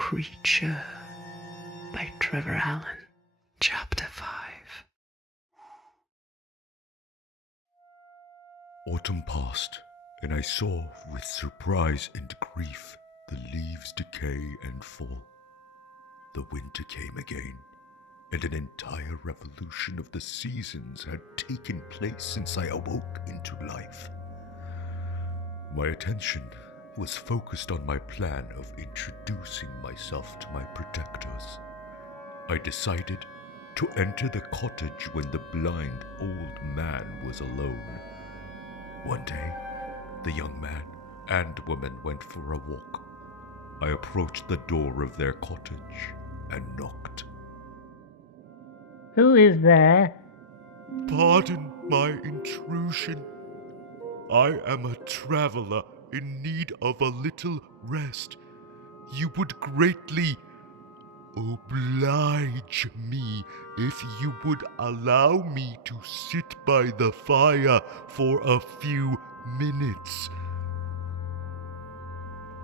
Creature by Trevor Allen. Chapter 5. Autumn passed, and I saw with surprise and grief the leaves decay and fall. The winter came again, and an entire revolution of the seasons had taken place since I awoke into life. My attention was focused on my plan of introducing myself to my protectors. I decided to enter the cottage when the blind old man was alone. One day, the young man and woman went for a walk. I approached the door of their cottage and knocked. Who is there? Pardon my intrusion. I am a traveler in need of a little rest. You would greatly oblige me if you would allow me to sit by the fire for a few minutes.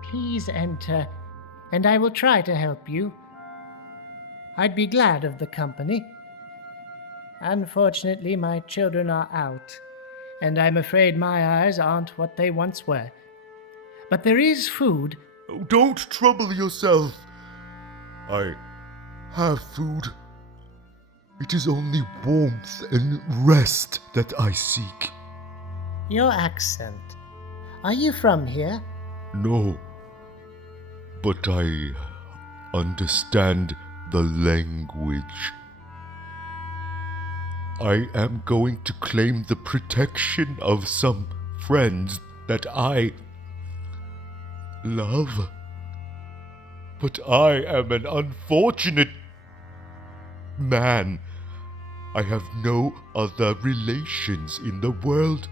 Please enter, and I will try to help you. I'd be glad of the company. Unfortunately, my children are out, and I'm afraid my eyes aren't what they once were. But there is food. Oh, don't trouble yourself. I have food. It is only warmth and rest that I seek. Your accent. Are you from here? No, but I understand the language. I am going to claim the protection of some friends that I love. But I am an unfortunate man. I have no other relations in the world.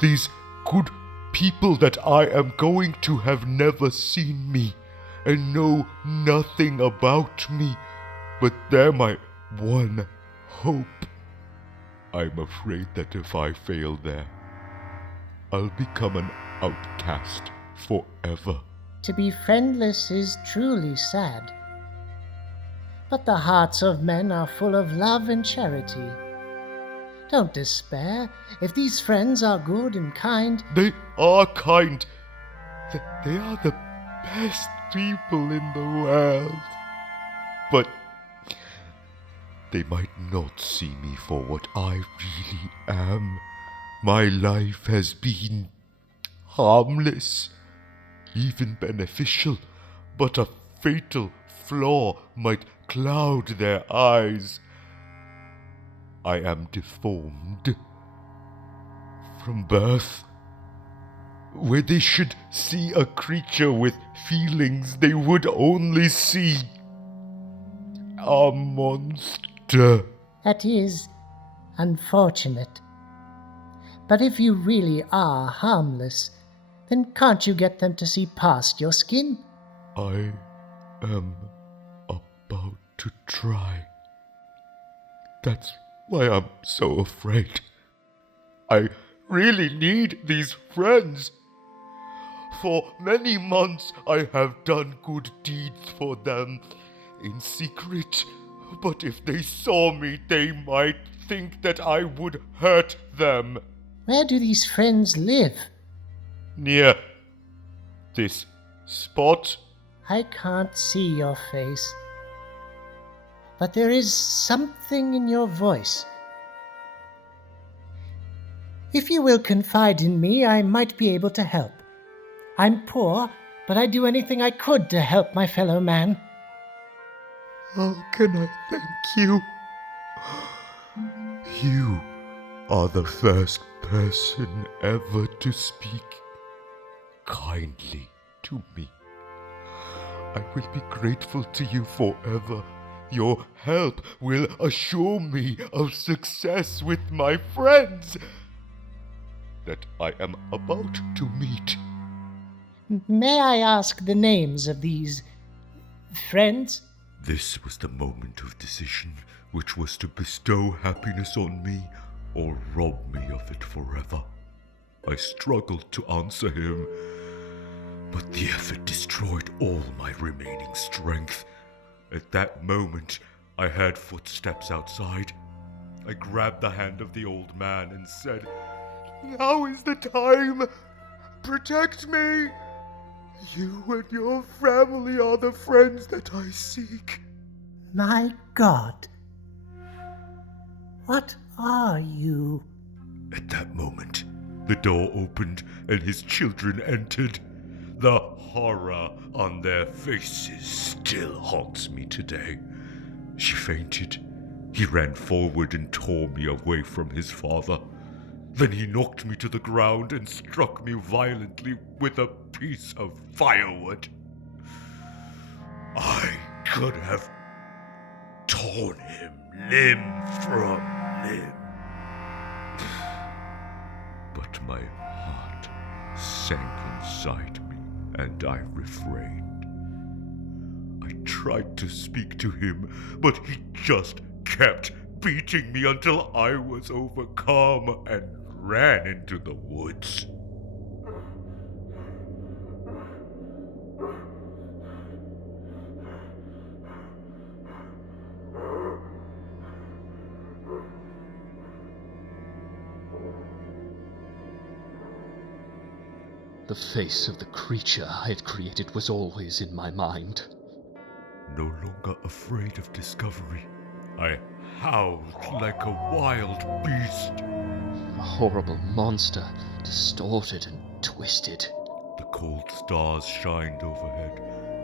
These good people that I am going to have never seen me and know nothing about me, but they're my one hope. I'm afraid that if I fail there, I'll become an outcast forever. To be friendless is truly sad. But the hearts of men are full of love and charity. Don't despair. If these friends are good and kind... They are kind. They are the best people in the world. But they might not see me for what I really am. My life has been harmless, even beneficial, but a fatal flaw might cloud their eyes. I am deformed from birth. Where they should see a creature with feelings, they would only see a monster. That is unfortunate. But if you really are harmless, then can't you get them to see past your skin? I am about to try. That's why I'm so afraid. I really need these friends. For many months I have done good deeds for them in secret, but if they saw me, they might think that I would hurt them. Where do these friends live? Near this spot. I can't see your face, but there is something in your voice. If you will confide in me, I might be able to help. I'm poor, but I'd do anything I could to help my fellow man. How can I thank you? You are the first person ever to speak kindly to me. I will be grateful to you forever. Your help will assure me of success with my friends that I am about to meet. May I ask the names of these friends? This was the moment of decision, which was to bestow happiness on me or rob me of it forever. I struggled to answer him, but the effort destroyed all my remaining strength. At that moment, I heard footsteps outside. I grabbed the hand of the old man and said, "Now is the time! Protect me! You and your family are the friends that I seek." My God! What are you? At that moment, the door opened and his children entered. The horror on their faces still haunts me today. She fainted. He ran forward and tore me away from his father. Then he knocked me to the ground and struck me violently with a piece of firewood. I could have torn him limb from limb. But my heart sank inside me and I refrained. I tried to speak to him, but he just kept beating me until I was overcome and ran into the woods. The face of the creature I had created was always in my mind. No longer afraid of discovery, I howled like a wild beast. A horrible monster, distorted and twisted. The cold stars shined overhead,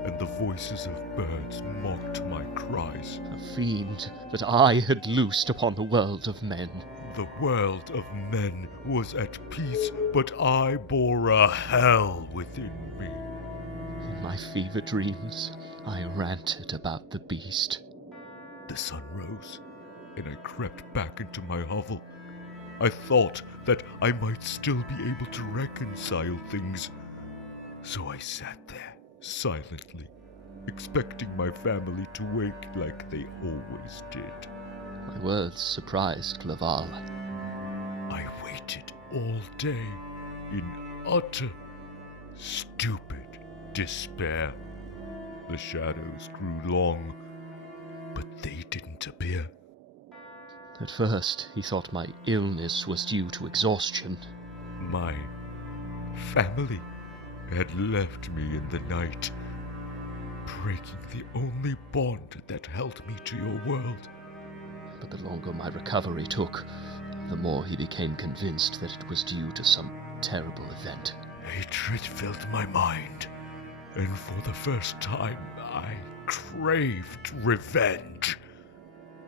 and the voices of birds mocked my cries. A fiend that I had loosed upon the world of men. The world of men was at peace, but I bore a hell within me. In my fever dreams, I ranted about the beast. The sun rose, and I crept back into my hovel. I thought that I might still be able to reconcile things. So I sat there, silently, expecting my family to wake like they always did. My words surprised Clerval. I waited all day in utter, stupid despair. The shadows grew long, but they didn't appear. At first, he thought my illness was due to exhaustion. My family had left me in the night, breaking the only bond that held me to your world. But the longer my recovery took, the more he became convinced that it was due to some terrible event. Hatred filled my mind, and for the first time I craved revenge.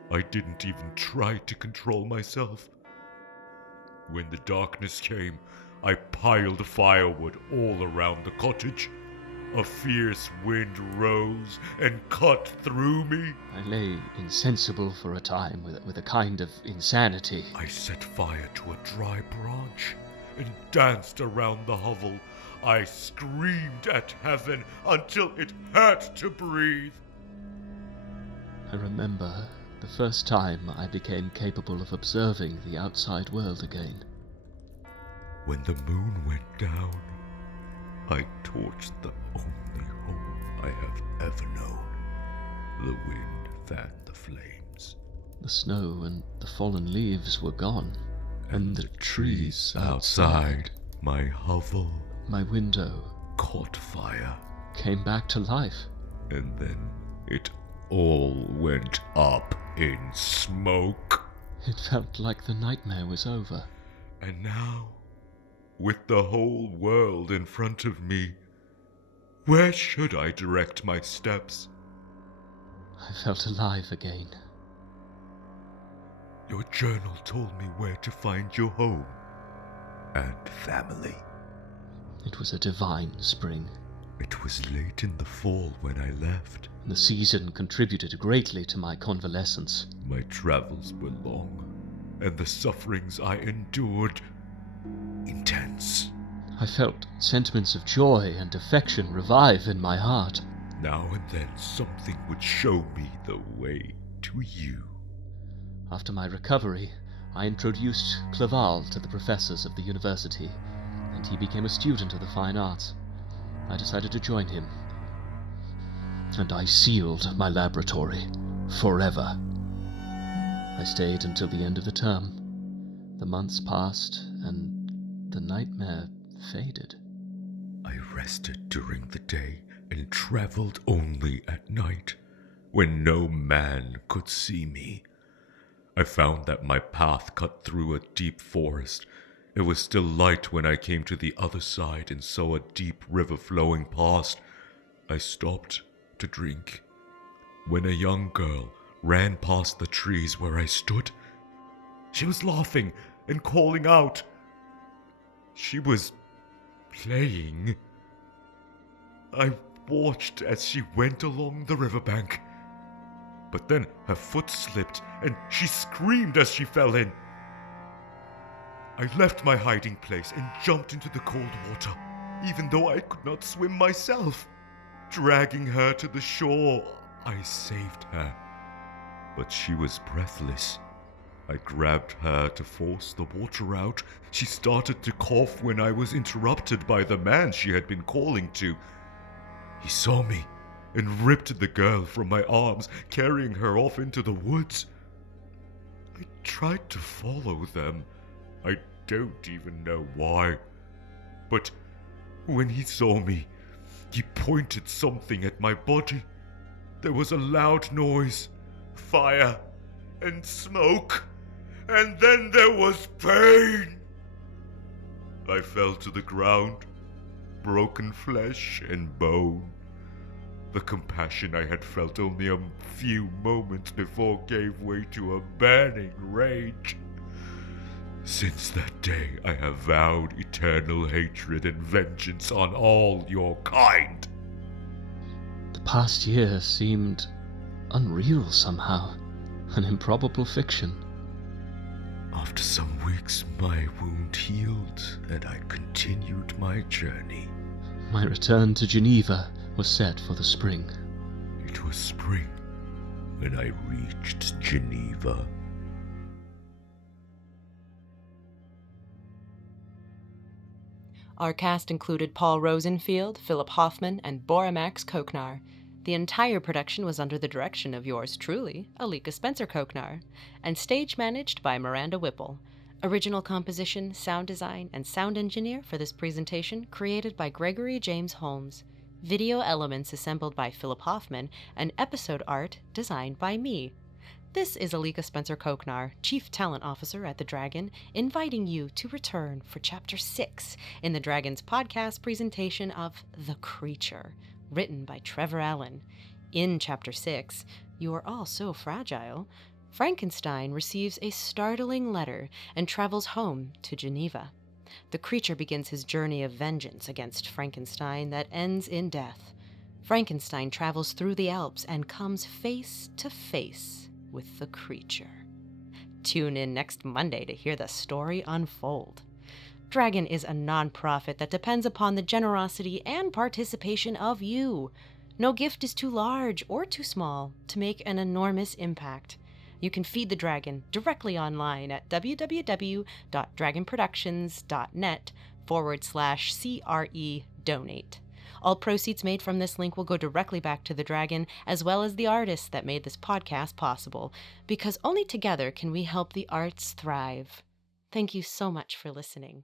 I didn't even try to control myself. When the darkness came, I piled firewood all around the cottage. A fierce wind rose and cut through me. I lay insensible for a time with a kind of insanity. I set fire to a dry branch and danced around the hovel. I screamed at heaven until it hurt to breathe. I remember the first time I became capable of observing the outside world again. When the moon went down, I torched the only home I have ever known. The wind fanned the flames. The snow and the fallen leaves were gone, and the trees outside my hovel my window caught fire, came back to life. and then it all went up in smoke. It felt like the nightmare was over. And now, with the whole world in front of me, where should I direct my steps? I felt alive again. Your journal told me where to find your home and family. It was a divine spring. It was late in the fall when I left. The season contributed greatly to my convalescence. My travels were long, and the sufferings I endured intense. I felt sentiments of joy and affection revive in my heart. Now and then something would show me the way to you. After my recovery, I introduced Clerval to the professors of the university, and he became a student of the fine arts. I decided to join him. And I sealed my laboratory forever. I stayed until the end of the term. The months passed, and the nightmare faded. I rested during the day and traveled only at night, when no man could see me. I found that my path cut through a deep forest. It was still light when I came to the other side and saw a deep river flowing past. I stopped to drink. When a young girl ran past the trees where I stood, she was laughing and calling out. She was playing. I watched as she went along the riverbank, but then her foot slipped and she screamed as she fell in. I left my hiding place and jumped into the cold water, even though I could not swim myself. Dragging her to the shore, I saved her, but she was breathless. I grabbed her to force the water out. She started to cough when I was interrupted by the man she had been calling to. He saw me and ripped the girl from my arms, carrying her off into the woods. I tried to follow them. I don't even know why. But when he saw me, he pointed something at my body. There was a loud noise, fire, and smoke, and then there was pain. I fell to the ground, broken flesh and bone. The compassion I had felt only a few moments before gave way to a burning rage. Since that day, I have vowed eternal hatred and vengeance on all your kind. The past year seemed unreal somehow, an improbable fiction. After some weeks, my wound healed, and I continued my journey. My return to Geneva was set for the spring. It was spring when I reached Geneva. Our cast included Paul Rosenfield, Filip Hofman, and Bora Koknar. The entire production was under the direction of yours truly, Alika Spencer-Koknar, and stage managed by Miranda Whipple. Original composition, sound design, and sound engineer for this presentation created by Gregory James Holmes. Video elements assembled by Filip Hofman, and episode art designed by me. This is Alika Spencer-Koknar, Chief Talent Officer at The Dragon, inviting you to return for Chapter 6 in The Dragon's podcast presentation of The Creature, written by Trevor Allen. In Chapter 6, You Are All So Fragile, Frankenstein receives a startling letter and travels home to Geneva. The creature begins his journey of vengeance against Frankenstein that ends in death. Frankenstein travels through the Alps and comes face to face with the creature. Tune in next Monday to hear the story unfold. Dragon is a non-profit that depends upon the generosity and participation of you. No gift is too large or too small to make an enormous impact. You can feed the Dragon directly online at www.dragonproductions.net/CRE donate. All proceeds made from this link will go directly back to the Dragon, as well as the artists that made this podcast possible, because only together can we help the arts thrive. Thank you so much for listening.